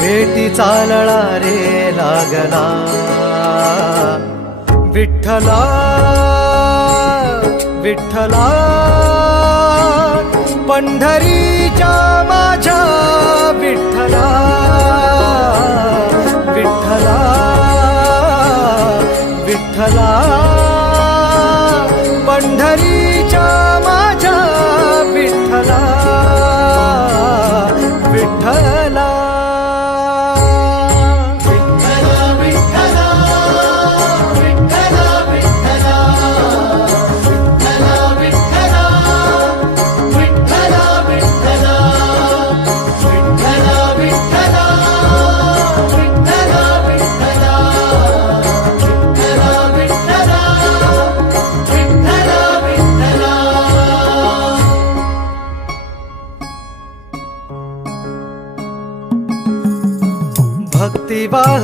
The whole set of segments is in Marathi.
भेटी चालळा रे लागला. विठ्ठला विठ्ठला पंढरीच्या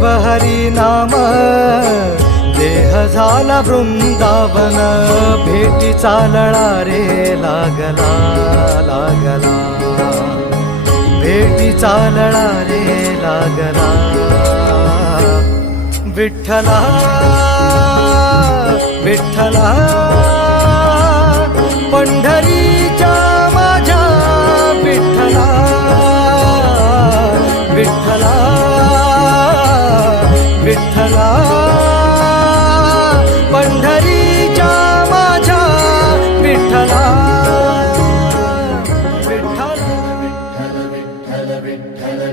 शिव हरी नाम देह झाला वृंदावन भेटी चालळा रे लागला लागला. भेटी चालळा रे लागला. विठ्ठला विठ्ठला पंढरी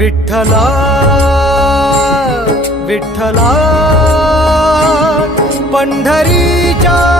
विठ्ठला विठ्ठला पंढरीच्या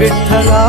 ವಿಠಲಾ